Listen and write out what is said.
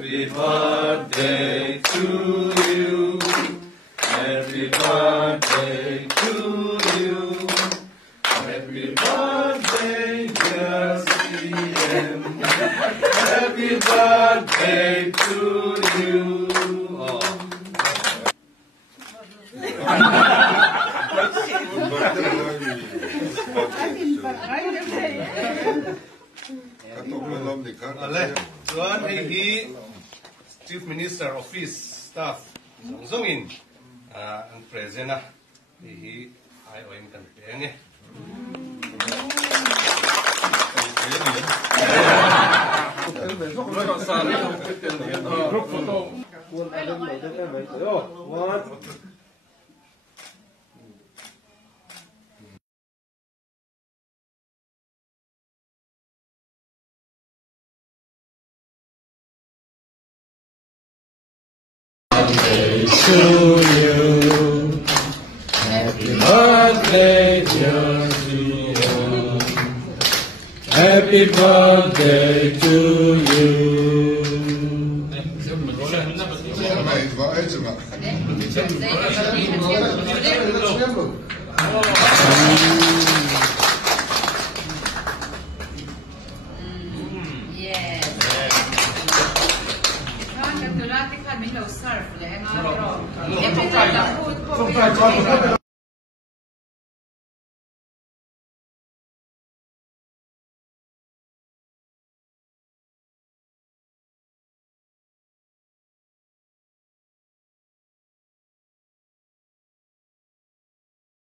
Happy birthday to you. Happy birthday to you. Happy birthday, dear CM. Happy birthday to you. Tuan Higi, Chief Minister Office Staff, Zongin, ang present na, Higi, ay oin kan penge. To you, happy birthday, dear CM. Happy birthday to you. Surf